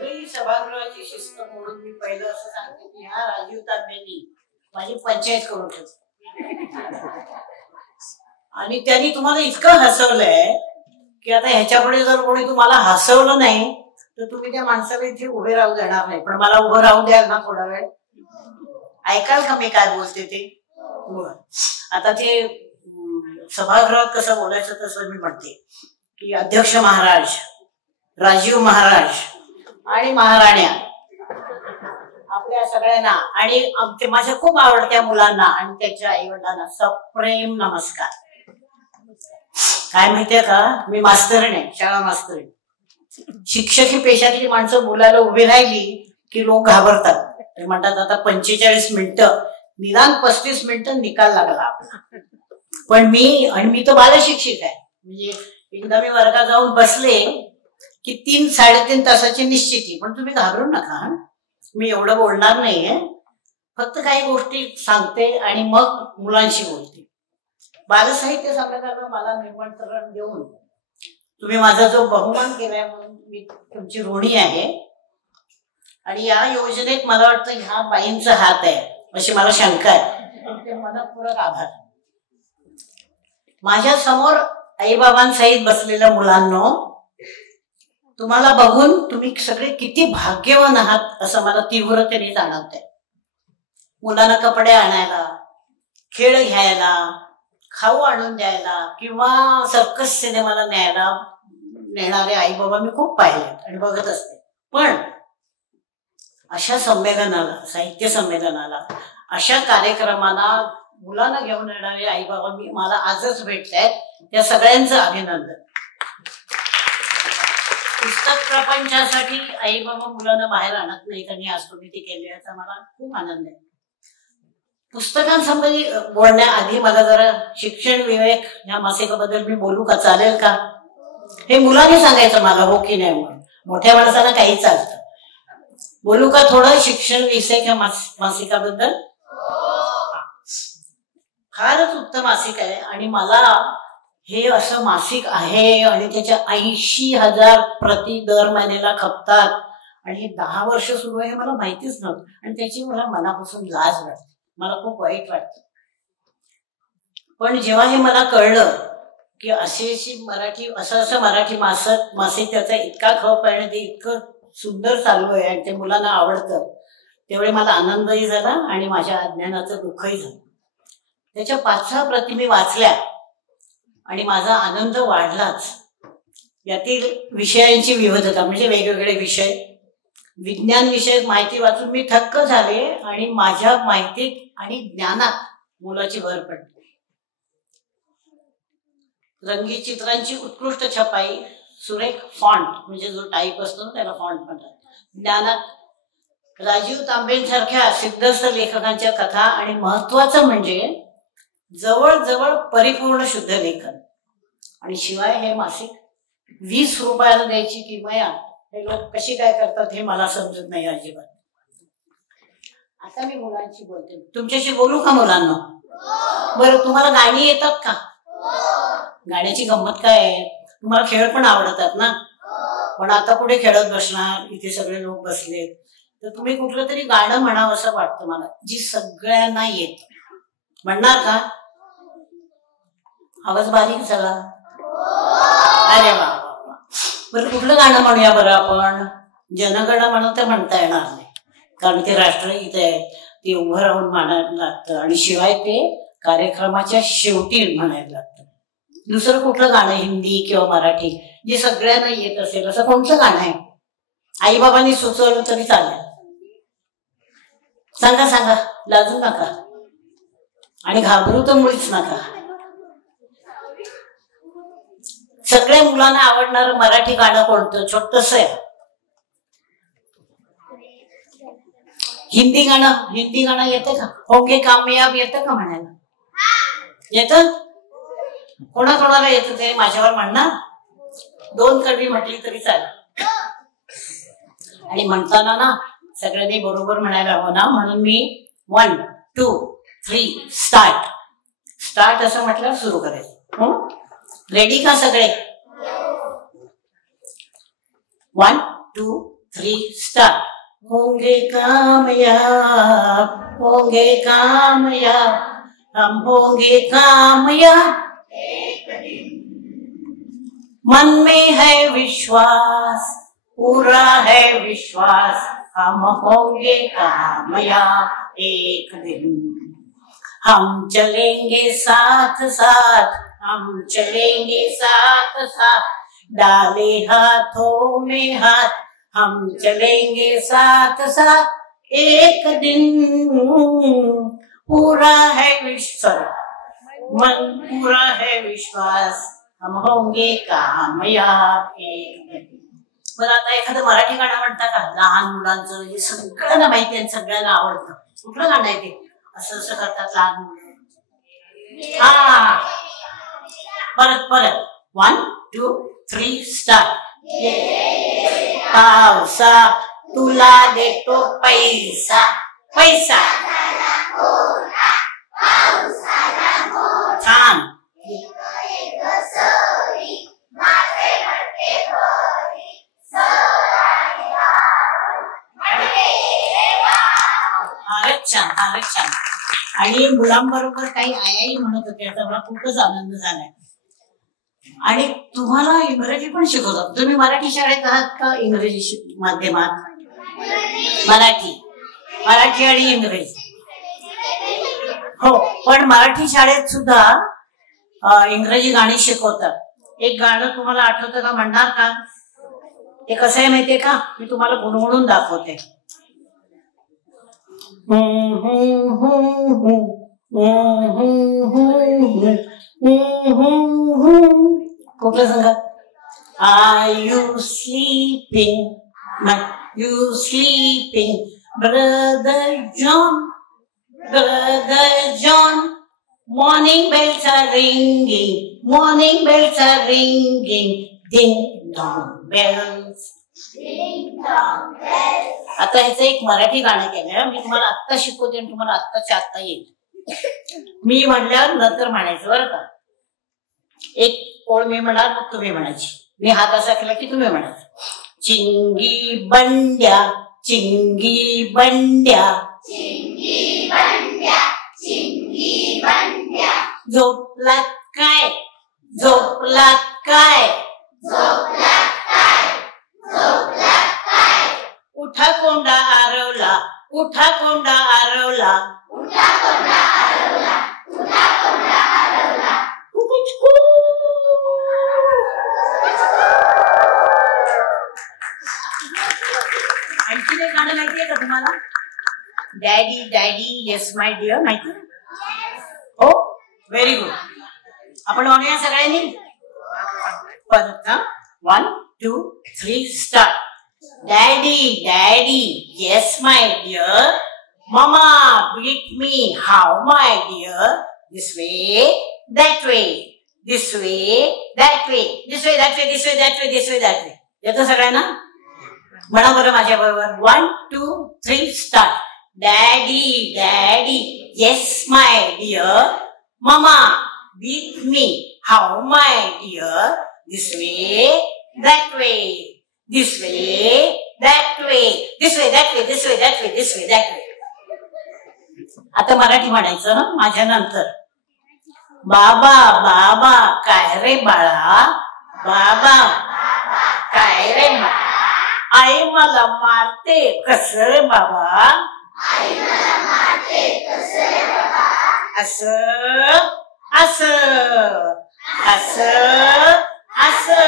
सगळी सभागृहाची शिस्त म्हणून मी पहिलं असं सांगते की ह्या राजीव तांबेंनी माझी पंचायत करून ठेवली आणि त्यांनी तुम्हाला इतकं हसवलंय की आता ह्याच्यापुढे जर कोणी तुम्हाला हसवलं नाही तर तुम्ही त्या माणसाला इथे उभे राहू देणार नाही. पण मला उभं राहू द्याल ना थोडा वेळ? ऐकाल का मी काय बोलते ते? आता ते सभागृहात कसं बोलायचं तसं मी म्हणते की अध्यक्ष महाराज, राजीव महाराज आणि महाराण्या आपल्या सगळ्यांना आणि माझ्या खूप आवडत्या मुलांना आणि त्याच्या आई वडिलांना सप्रेम नमस्कार. काय माहितीये का, मी मास्तरीण, शाळा मास्तरीण. शिक्षक ही पेशातली माणसं बोलायला उभी राहिली की लोक घाबरतात. ते म्हणतात आता 45 मिनिटं, निदान 35 मिनिटं निकाल लागला आपला. पण मी तर बालशिक्षक आहे, म्हणजे एकदा मी वर्गात जाऊन बसले की 3-3.5 तासाची निश्चिती. पण तुम्ही घाबरू नका, मी एवढं बोलणार नाहीये, फक्त काही गोष्टी सांगते आणि मग मुलांशी बोलते. बालसाहित्य संमेलनाला मला निमंत्रण देऊन तुम्ही माझा जो बहुमान केलाय म्हणून मी तुमची ऋणी आहे. आणि या योजनेत मला वाटतं ह्या बाईंचा हात आहे अशी मला शंका आहे. तुमचे मनपूर्वक आभार. माझ्या समोर आईबाबांसहित बसलेल्या मुलांनो, तुम्हाला बघून तुम्ही सगळे किती भाग्यवान आहात असं मला तीव्रतेने जाणवतंय. मुलांना कपडे आणायला, खेळ घ्यायला, खाऊ आणून द्यायला किंवा सर्कस सिनेमाला नेणारे आई बाबा मी खूप पाहिलेत आणि बघत असते. पण अशा संमेलनाला, साहित्य संमेलनाला, अशा कार्यक्रमाला मुलांना घेऊन येणारे आई बाबा मला आजच भेटतायत. त्या सगळ्यांचं अभिनंदन. पुस्तक प्रपंचासाठी आई बाबा मुलांना बाहेर आणत नाहीत आणि आज तुम्ही ते केले याचा मला खूप आनंद आहे. पुस्तकांसंबंधी बोलण्याआधी मला जरा शिक्षण विवेक या मासिकाबद्दल मी बोलू का, चालेल का? हे मुलांनी सांगायचं मला, हो की नाही म्हणून. मोठ्या माणसाला काही चालतं. बोलू का थोडं शिक्षण विषयक या मासिकाबद्दल? फारच उत्तम मासिक आहे आणि मला हे असं मासिक आहे आणि त्याच्या 80,000 प्रति दर महिन्याला खपतात आणि हे 10 वर्ष सुरू आहे मला माहितीच नव्हतं. आणि त्याची मला मनापासून लाज वाटते, मला खूप वाईट वाटतं. पण जेव्हा हे मला कळलं की असं मराठी मासिक त्याचा इतका खप आहे आणि ते इतकं सुंदर चालू आहे आणि ते मुलांना आवडतं, त्यावेळी मला आनंदही झाला आणि माझ्या अज्ञानाचं दुःखही झालं. त्याच्या 5-6 प्रती मी वाचल्या आणि माझा आनंद वाढलाच. यातील विषयांची विविधता म्हणजे वेगवेगळे विषय, विज्ञान विषयक माहिती वाचून मी थक्क झाले आणि माझ्या माहितीत आणि ज्ञानात मुलाची भर पडली. रंगीत चित्रांची उत्कृष्ट छपाई, सुरेख फॉन्ट म्हणजे जो टाईप असतो ना त्याला फॉन्ट म्हणतात. ज्ञानात राजीव तांबेंसारख्या सिद्धस्थ लेखकांच्या कथा आणि महत्वाचं म्हणजे जवळजवळ परिपूर्ण शुद्ध लेखन. आणि शिवाय हे मासिक 20 रुपयाला द्यायची किमया हे लोक कशी काय करतात हे मला समजत नाही अजिबात. आता मी मुलांशी बोलते. तुमच्याशी बोलू का मुलांना? बरं, तुम्हाला गाणी येतात का? गाण्याची गंमत काय आहे? तुम्हाला खेळ पण आवडतात ना? पण आता कुठे खेळत बसणार, इथे सगळे लोक बसले तर तुम्ही कुठलं तरी गाणं म्हणावं असं वाटतं मला, जी सगळ्यांना येत. म्हणणार का? आवाज बारीक झाला. अरे वा. बरं, कुठलं गाणं म्हणूया बरं आपण? जनगण म्हणून तर म्हणता येणार नाही, कारण ते राष्ट्रगीत आहे, ते उभं राहून म्हणायला लागतं आणि शिवाय ते कार्यक्रमाच्या शेवटी म्हणायला लागतं. दुसरं कुठलं गाणं हिंदी किंवा मराठी जे सगळ्यांना येत असेल असं कोणतं गाणं आहे? आईबाबांनी सुचवलं तरी चालेल. सांगा, लाजू नका आणि घाबरू तर मुळीच नका. सगळ्या मुलांना आवडणारं मराठी गाणं कोणतं? छोटंसं आहे. हिंदी गाणं येतं का? होंगे कामयाब येतं का म्हणायला? येतं? कोणाकोणाला येतं ते माझ्यावर म्हणणार? 2 कडवी म्हटली तरी चालेल. आणि म्हणताना ना सगळ्यांनी बरोबर म्हणायला हवं ना, म्हणून मी 1, 2, 3 स्टार्ट असं म्हटलं सुरू करायचं. रेडी का सगळे? 1, 2, 3 स्टार्ट। होंगे कामयाब, होंगे कामयाब, हम होंगे कामयाब एक दिन। मन में है विश्वास, पूरा है विश्वास, हम होंगे कामयाब एक दिन। हम चलेंगे साथ साथ, हम चलेंगे साथ साथ, डाले हाथों में हाथ, हम चलेंगे साथ साथ एक दिन। पूरा है विश्वास, मन पूरा है विश्वास, हम होंगे कामयाब एक दिन। बरं, आता एखादं मराठी गाणं म्हणता का? लहान मुलांचं हे सगळ्यांना माहिती आहे, सगळ्यांना आवडतं. कुठलं गाणं आहे ते? असं असं करतात लहान मुलं. हा, परत परत 1 2 3 स्टार्ट। पावसा तुला देतो पैसा, पैसा छान। फारच छान। आणि मुलांबरोबर काही आयाही म्हणत होते, आता मला खूपच आनंद झालाय। आणि तुम्हाला इंग्रजी पण शिकवतात? तुम्ही मराठी शाळेत आहात का इंग्रजी माध्यमात? मराठी, मराठी आणि इंग्रजी। हो, पण मराठी शाळेत सुद्धा इंग्रजी गाणी शिकवतात। एक गाणं तुम्हाला आठवतं का? म्हणणार का? ते कसं आहे माहितीये का? मी तुम्हाला गुणगुणून दाखवते। कुठलं सांगा? Are you sleeping? You sleeping, brother John? Brother John, morning bells are ringing, morning bells are ringing, ding dong bells, ding dong bells. आता ह्याचं एक मराठी गाणं केलंय, मी तुम्हाला आत्ता शिकवते आणि तुम्हाला आत्ताच्या आत्ता येईल। मी म्हणल्यावर नंतर म्हणायचं बरं का? एक ओळ मी म्हणणार, मग तुम्ही म्हणायची। मी हात असा केला की तुम्ही म्हणायचं। चिंगी बंड्या, चिंगी बंड्या, चिंगी बंड्या, चिंगी बंड्या, झोपलात काय, झोपलात काय, झोपलात काय, झोपलात काय, उठा कोंडा आरवला, उठा कोंडा आरवला, उठा कोंडा आरवला, उठा कोंडा आरवला, आणखी एक गाणं माहितीये का तुम्हाला? Daddy daddy yes my dear, माहिती? हो, व्हेरी गुड। आपण म्हणूया सगळ्यांनी परत। 1 2 3 start. Daddy daddy yes my dear, mama beat me how my dear, this way that way, this way that way, this way that way, this way that way, this way that way. येतं सगळ्यांना? म्हणा बरं माझ्या बरोबर। 1 2 3 start. Daddy daddy yes my dear, mama beat me how my dear, this way that way, this way that way, this way that way, this way that way, this way that वे। आता मराठी म्हणायचं माझ्या नंतर। बाबा बाबा काय रे बाळा, बाबा काय रे बाळा, आई मला मारते कसं बाबा, आई मला मारते कसं बाबा, असं असं असं असं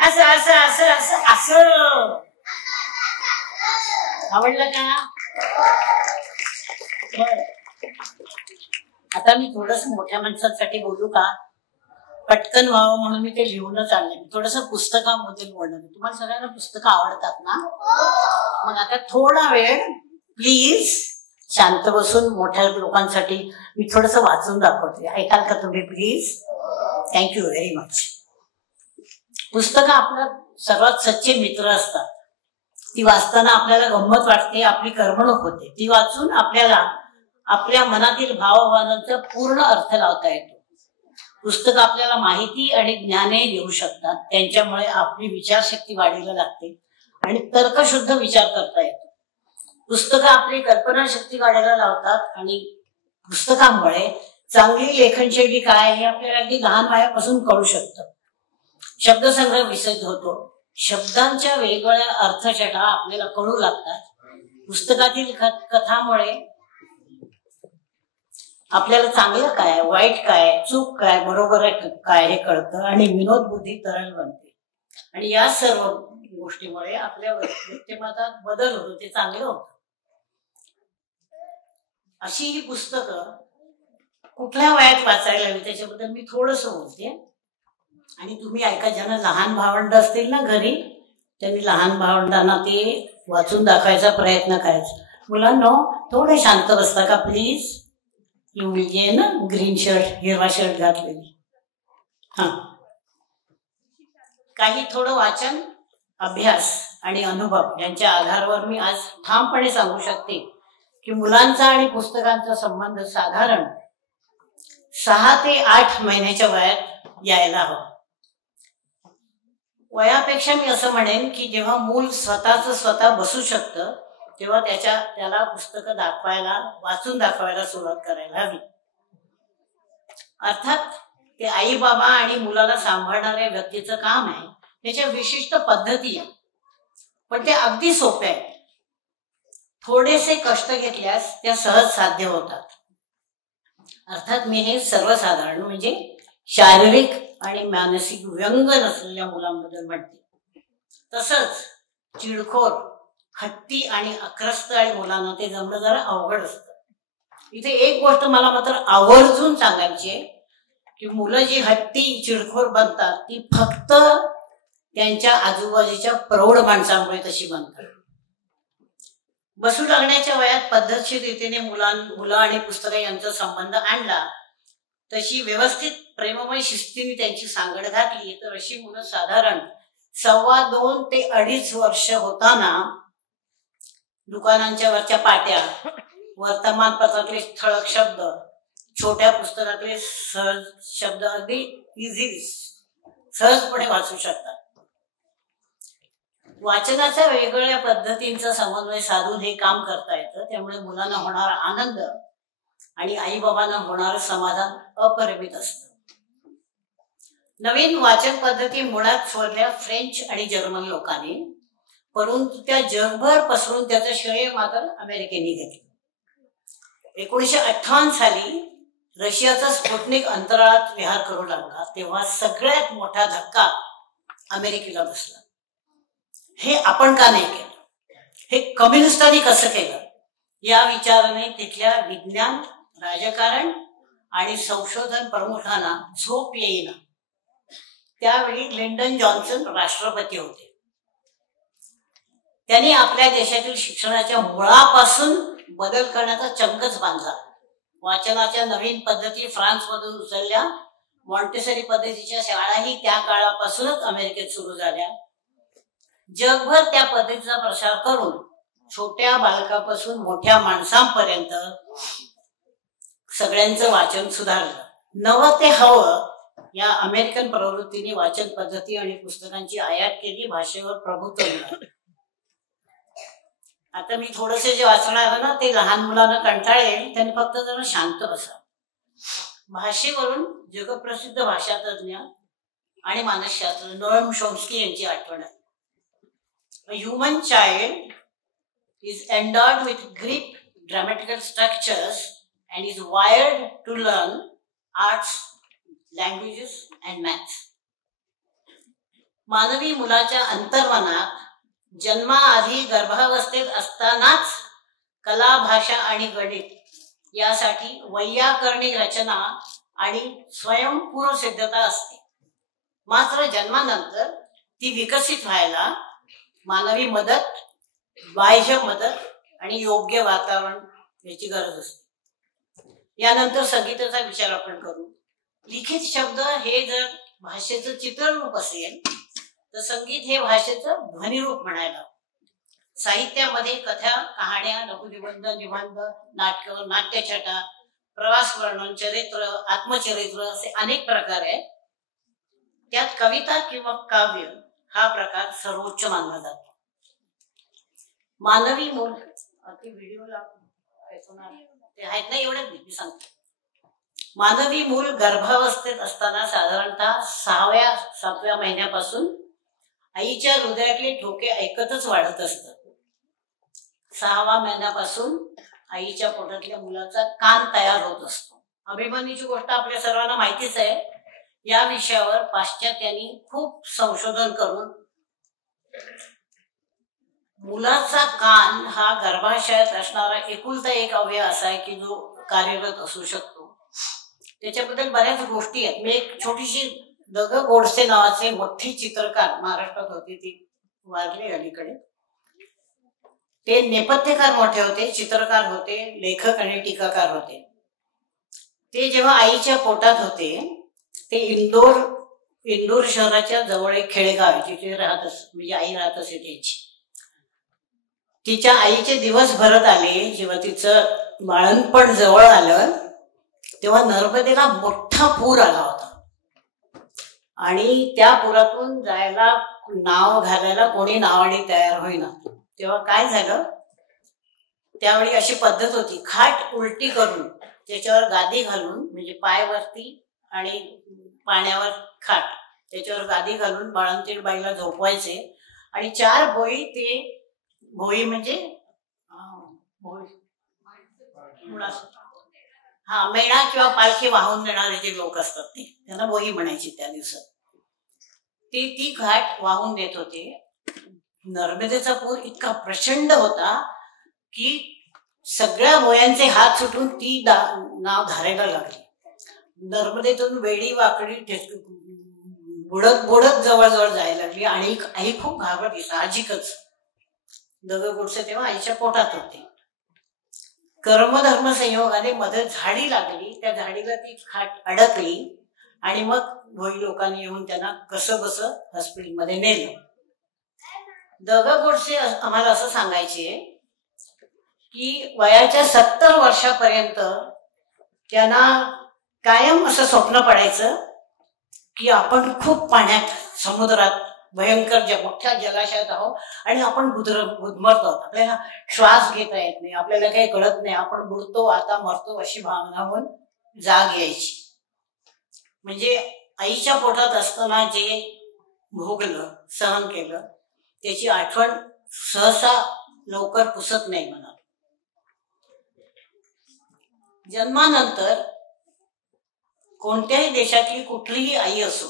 असं असं असं असं असं। आवडलं का? आता मी थोडस मोठ्या माणसांसाठी बोलू का? पटकन व्हावं म्हणून मी ते लिहूनच आणले। थोडस पुस्तकाबद्दल बोलणार। तुम्हाला सगळ्यांना पुस्तकं आवडतात ना? मग आता थोडा वेळ प्लीज शांत बसून मोठ्या लोकांसाठी मी थोडस वाचून दाखवते, ऐकाल का तुम्ही प्लीज? Thank you very much. पुस्तकं आपल्या सर्वात सच्चे मित्र असतात। ती वाचताना आपल्याला गंमत वाटते, आपली करमणूक होते। ती वाचून आपल्याला आपल्या मनातील भावभावनांचा पूर्ण अर्थ लावता येतो। पुस्तक आपल्याला माहिती आणि ज्ञानही देऊ शकतात, त्यांच्यामुळे आपली विचारशक्ती वाढीला लागते आणि तर्कशुद्ध विचार करता येतो. पुस्तकं आपली कल्पनाशक्ती काढायला लावतात आणि पुस्तकांमुळे चांगली लेखनशैली काय हे आपल्याला अगदी लहान वयापासून कळू शकतं. शब्दसंग्रह विकसित होतो. शब्दांच्या वेगवेगळ्या अर्थछटा आपल्याला कळू लागतात. पुस्तकातील कथामुळे आपल्याला चांगलं काय, वाईट काय, चूक काय, बरोबर काय हे कळतं आणि विनोद बुद्धी तरल बनते. आणि या सर्व गोष्टीमुळे आपल्या व्यक्तिमत्वात बदल होतो, ते चांगलं होतं. अशी ही पुस्तकं कुठल्या वयात वाचायला हवी त्याच्याबद्दल मी थोडंसं बोलते आणि तुम्ही ऐका. ज्यांना लहान भावंड असतील ना घरी, त्यांनी लहान भावंडांना ते वाचून दाखवायचा प्रयत्न करायचा. मुलांनो थोडे शांत बसता का प्लीज. ही मुलगी आहे ना ग्रीन शर्ट, हिरवा शर्ट घातलेली. हा, काही थोडं वाचन, अभ्यास आणि अनुभव यांच्या आधारावर मी आज ठामपणे सांगू शकते की मुलांचा आणि पुस्तकांचा संबंध साधारण 6 ते 8 महिन्याच्या वयात यायला हवा. वयापेक्षा मी असं म्हणेन की जेव्हा मूल स्वतः बसू शकतं तेव्हा त्याला पुस्तकं दाखवायला, वाचून दाखवायला सुरुवात करायला हवी. अर्थात ते आई बाबा आणि मुलाला सांभाळणाऱ्या व्यक्तीचं काम आहे. त्याच्या विशिष्ट पद्धती आहे, पण ते अगदी सोपे आहे. थोडेसे कष्ट घेतल्यास त्या सहज साध्य होतात. अर्थात मी हे सर्वसाधारण म्हणजे शारीरिक आणि मानसिक व्यंग नसलेल्या मुलांबद्दल म्हणते. तसंच चिडखोर, हट्टी आणि आक्रस्त आणि मुलांना ते जमणं जरा अवघड असतं. इथे एक गोष्ट मला मात्र आवर्जून सांगायची आहे की मुलं जी हट्टी चिडखोर बनतात ती फक्त त्यांच्या आजूबाजूच्या प्रौढ माणसांमुळे तशी बनतात. बसू लागण्याच्या वयात पद्धतशीर रीतीने मुलं आणि पुस्तकं यांचा संबंध आणला, तशी व्यवस्थित प्रेममय शिस्तीने त्यांची सांगड घातली तर अशी मुलं साधारण 2.25 ते 2.5 वर्ष होताना दुकानांच्या वरच्या पाट्या, वर्तमानपत्रातले ठळक शब्द, छोट्या पुस्तकातले सहज शब्द अगदी सहजपणे वाचू शकतात. वाचनाच्या वेगवेगळ्या पद्धतींचा समन्वय साधून हे काम करता येतं. त्यामुळे मुलांना होणारा आनंद आणि आई बाबांना होणारं समाधान अपरिमित असतं. नवीन वाचन पद्धती मुळात शोधल्या फ्रेंच आणि जर्मन लोकांनी, परंतु त्या जगभर पसरून त्याचं श्रेय मात्र अमेरिकेने घेतलं. 1958 साली रशियाचा स्पुटनिक अंतराळात विहार करू लागला तेव्हा सगळ्यात मोठा धक्का अमेरिकेला बसला. हे आपण का नाही केलं, हे कम्युनिस्टांनी कसं केलं, या विचाराने तिथल्या विज्ञान, राजकारण आणि संशोधन प्रमुखांना झोप येईना. त्यावेळी लिंडन जॉन्सन राष्ट्रपती होते. त्यांनी आपल्या देशातील शिक्षणाच्या मुळापासून बदल करण्याचा चंगच बांधला. वाचनाच्या नवीन पद्धती फ्रान्समधून उचलल्या. मॉन्टेसरी पद्धतीच्या शाळाही त्या काळापासूनच अमेरिकेत सुरू झाल्या. जगभर त्या पद्धतीचा प्रसार करून छोट्या बालकापासून मोठ्या माणसांपर्यंत सगळ्यांचं वाचन सुधारलं. नवं ते हवं या अमेरिकन प्रवृत्तीने वाचन पद्धती आणि पुस्तकांची आयात केली, भाषेवर प्रभुत्व मिळालं. आता मी थोडंसं जे वाचणार ना ते लहान मुलांना कंटाळेल, त्यांनी फक्त जरा शांत बसा. भाषेवरून जगप्रसिद्ध भाषातज्ञ आणि मानसशास्त्र नोएम चॉम्स्की यांची आठवण आहे. A human child is endowed with grip, grammatical structures and is wired to learn arts, languages and maths. मानवी मुलाच्या अंतर्मनात जन्माआधी गर्भावस्थेत असतानाच कला, भाषा आणि गणित यासाठी वैयाकरणिक रचना आणि स्वयंपूर्ण सिद्धता असते. मात्र जन्मानंतर ती विकसित व्हायला मानवी मदत, बाह्य मदत आणि योग्य वातावरण याची गरज असते. यानंतर संगीताचा विचार आपण करू. लिखित शब्द हे जर भाषेचं चित्ररूप असेल तर संगीत हे भाषेचं ध्वनिरूप म्हणायला. साहित्यामध्ये कथा, कहाण्या, लघुनिबंध, निबंध, नाटक, नाट्यछटा, प्रवास वर्णन, चरित्र, आत्मचरित्र असे अनेक प्रकार आहेत. त्यात कविता किंवा काव्य हा प्रकार सर्वोच्च मानला जातो. मानवी मूल व्हिडिओला ते आहेत ना, एवढंच मी सांगते. मानवी मूल गर्भावस्थेत असताना साधारणतः 6व्या-7व्या महिन्यापासून आईच्या हृदयातले ठोके ऐकतच वाढत असतात. 6व्या महिन्यापासून आईच्या पोटातल्या मुलाचा कान तयार होत असतो. अभिमन्यूची गोष्ट आपल्या सर्वांना माहितीच आहे. या विषयावर पाश्चात्यांनी खूप संशोधन करून मुलाचा कान हा गर्भाशयात असणारा एकुलता एक अवयव असा आहे की जो कार्यरत असू शकतो. त्याच्याबद्दल बऱ्याच गोष्टी आहेत. मी एक छोटीशी द.ग. गोडसे नावाचे मोठी चित्रकार महाराष्ट्रात होते, ती वारले अलीकडे. ते नेपथ्यकार मोठे होते, चित्रकार होते, लेखक आणि टीकाकार होते. ते जेव्हा आईच्या पोटात होते ते इंदोर शहराच्या जवळ एक खेडेगाव आहे, तिथे म्हणजे आई राहत असे त्याची. तिच्या आईचे दिवस भरत आले. जेव्हा तिचं बाळणपण जवळ आलं तेव्हा नर्मदेला मोठा पूर आला होता आणि त्या पुरातून जायला नाव घालायला कोणी नावाने तयार होईना. तेव्हा काय झालं, त्यावेळी अशी पद्धत होती, खाट उलटी करून त्याच्यावर गादी घालून, म्हणजे पायावरती आणि पाण्यावर खाट, त्याच्यावर गादी घालून बाळंतीण बाईला झोपवायचे आणि 4 भोई, ते भोई म्हणजे मेणा किंवा पालखी वाहून नेणारे जे लोक असतात ते, त्यांना भोई म्हणायची त्या दिवसात. ती घाट वाहून देत होते. नर्मदेचा पूर इतका प्रचंड होता की सगळ्या भोयांचे हात सुटून ती नाव धारायला लागली. नर्मदेतून वेडी वाकडी बुडत बुडत जवळजवळ जायला लागली आणि आई खूप घाबरली. साहजिकच, द.ग. गोडसे तेव्हा आईच्या पोटात होते. कर्मधर्म संयोगाने मध्ये झाडी लागली, त्या झाडीला ती खाट अडकली आणि मग भोई लोकांनी येऊन त्यांना कसं बसं हॉस्पिटलमध्ये नेलं. द.ग. गोडसे आम्हाला असं सांगायचे की वयाच्या 70 वर्षापर्यंत त्यांना कायम असं स्वप्न पडायचं की आपण खूप पाण्यात, समुद्रात, भयंकर मोठ्या जलाशयात आहोत आणि आपण गुदमरतो, आपल्याला श्वास घेता येत नाही, आपल्याला काही कळत नाही, आपण बुडतो, आता मरतो, अशी भावना होऊन जाग यायची. म्हणजे आईच्या पोटात असताना जे भोगलं, सहन केलं, त्याची आठवण सहसा लवकर पुसत नाही मनात. जन्मानंतर कोणत्याही देशातली कुठलीही आई असो,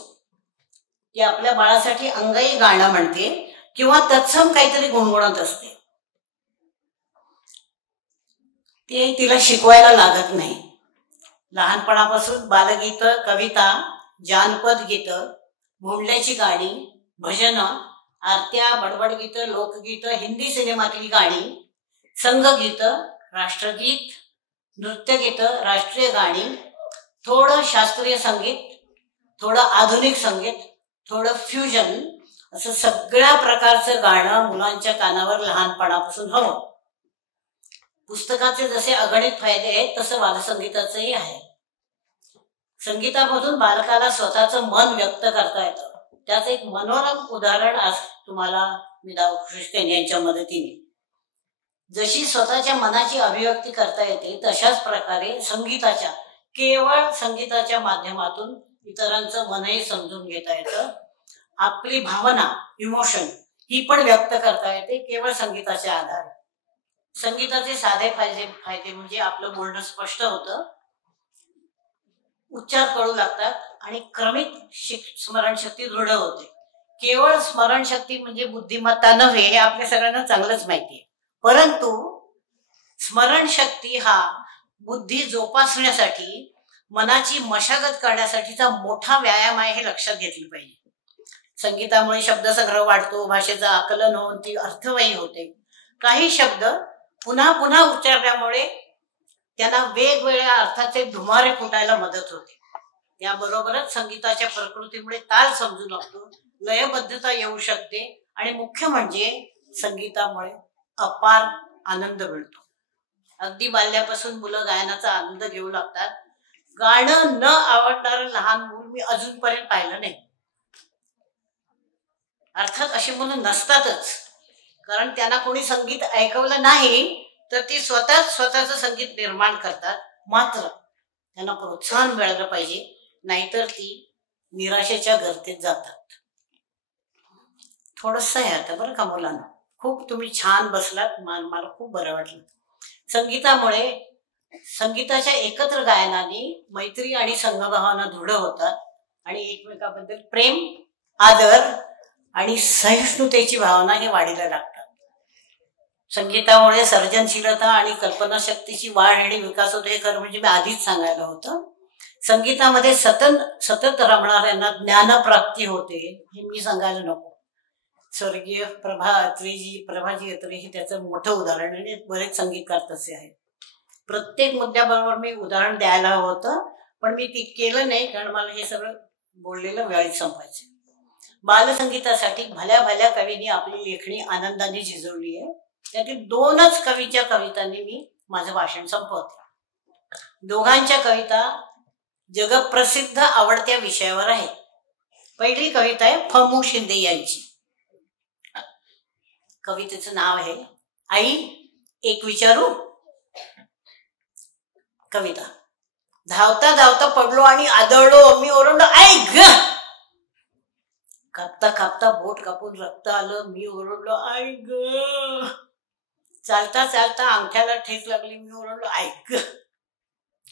ती आपल्या बाळासाठी अंगाई गाणं म्हणते किंवा तत्सम काहीतरी गुणगुणत असते. ते तिला शिकवायला लागत नाही. लहानपणापासून बालगीत, कविता, जानपद गीत, भोंडल्याची गाणी, भजन, आरत्या, बडबड गीत, लोकगीत, हिंदी सिनेमातली गाणी, संघगीत, राष्ट्रगीत, नृत्यगीत, राष्ट्रीय गाणी, थोडं शास्त्रीय संगीत, थोडं आधुनिक संगीत, थोडं फ्युजन, असं सगळ्या प्रकारचं गाणं मुलांच्या कानावर लहानपणापासून हवं. पुस्तकाचे जसे अगणित फायदे आहेत तसं बालसंगीताचंही आहे. संगीतामधून बालकाला स्वतःचं मन व्यक्त करता येतं. त्याचं एक मनोरम उदाहरण आज तुम्हाला मी दाखवू यांच्या मदतीने. जशी स्वतःच्या मनाची अभिव्यक्ती करता येते तशाच प्रकारे केवळ संगीताच्या माध्यमातून इतरांचं मनही समजून घेता येतं. आपली भावना, इमोशन ही पण व्यक्त करता येते केवळ संगीताच्या आधारे. संगीताचे साधे फायदे म्हणजे आपलं बोलणं स्पष्ट होतं, उच्चार कळू लागतात आणि क्रमिक स्मरणशक्ती दृढ होते. केवळ स्मरणशक्ती म्हणजे बुद्धिमत्ता नव्हे हे आपल्या सगळ्यांना चांगलंच माहिती आहे. परंतु स्मरणशक्ती हा बुद्धी जोपासण्यासाठी, मनाची मशागत करण्यासाठीचा मोठा व्यायाम आहे हे लक्षात घेतलं पाहिजे. संगीतामुळे शब्दसंग्रह वाढतो, भाषेचं आकलन होऊन ती अर्थवाही होते. काही शब्द पुन्हा पुन्हा उच्चारल्यामुळे त्यांना वेगवेगळ्या अर्थाचे धुमारे फुटायला मदत होते. त्याबरोबरच संगीताच्या प्रकृतीमुळे ताल समजू लागतो, लयबद्धता येऊ शकते आणि मुख्य म्हणजे संगीतामुळे अपार आनंद मिळतो. अगदी बाल्यापासून मुलं गायनाचा आनंद घेऊ लागतात. गाणं न आवडणारं लहान मूल मी अजूनपर्यंत पाहिलं नाही. अर्थात अशी मुलं नसतातच, कारण त्यांना कोणी संगीत ऐकवलं नाही तर ती स्वतःचं संगीत निर्माण करतात. मात्र त्यांना प्रोत्साहन मिळालं पाहिजे, नाहीतर ती निराशेच्या गर्तेत जातात. थोडंसं आहे आता बरं का मुलांना. खूप तुम्ही छान बसलात, मला खूप बरं वाटलं. संगीताच्या एकत्र गायनाने मैत्री आणि संघभावना दृढ होतात आणि एकमेकाबद्दल प्रेम, आदर आणि सहिष्णुतेची भावना हे वाढीला लागतात. संगीतामुळे सर्जनशीलता आणि कल्पनाशक्तीची वाढ आणि विकास होतो, हे खरं म्हणजे मी आधीच सांगायला होतं. संगीतामध्ये सतत रमणाऱ्यांना ज्ञानप्राप्ती होते, हे मी सांगायला नको. स्वर्गीय प्रभाजी अत्रे हे त्याचं मोठं उदाहरण आणि बरेच संगीतकार तसे आहेत. प्रत्येक मुद्द्याबरोबर मी उदाहरण द्यायला हवं होतं, पण मी ते केलं नाही, कारण मला हे सगळं बोललेलं वेळेत संपायचं. बालसंगीतासाठी भल्या भल्या कवींनी आपली लेखणी आनंदाने झिजवली आहे. त्यातील 2च कवीच्या कवितांनी मी माझं भाषण संपवते. दोघांच्या कविता जगप्रसिद्ध आवडत्या विषयावर आहे. पहिली कविता आहे फ.मु. शिंदे यांची. कवितेचं नाव आहे आई एक विचारू. कविता. धावता धावता पडलो आणि आदळलो, मी ओरडलो आई ग. कापता कापता बोट कापून रक्त आलं, मी ओरडलो आई ग. चालता चालता अंगठ्याला ठेच लागली, मी ओरडलो आई ग.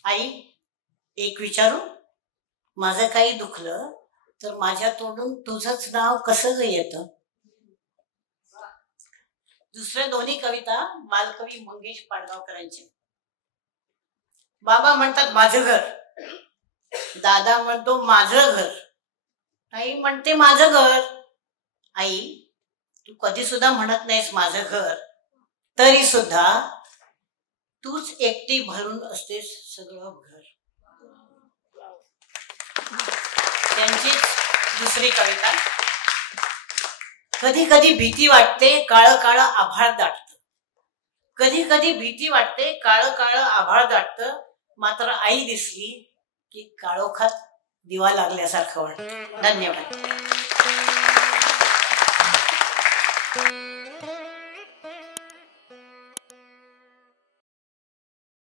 आई एक विचारू, माझं काही दुखलं तर माझ्या तोंडून तुझंच नाव कसं ग येतं. दुसऱ्या दोन्ही कविता बालकवी मंगेश पाडगावकरांची. बाबा म्हणतात माझं घर, दादा म्हणतो माझं घर, आई म्हणते माझं घर. आई तू कधी सुद्धा म्हणत नाहीस माझं घर, तरी सुद्धा तूच एकटी भरून असतेस सगळं घर. त्यांची दुसरी कविता. कधी कधी भीती वाटते, काळं काळं आभाळ दाटतं. कधी कधी भीती वाटते, काळं काळं आभाळ दाटतं. मात्र आई दिसली की काळोखात दिवा लागल्यासारखं वाटतं. धन्यवाद.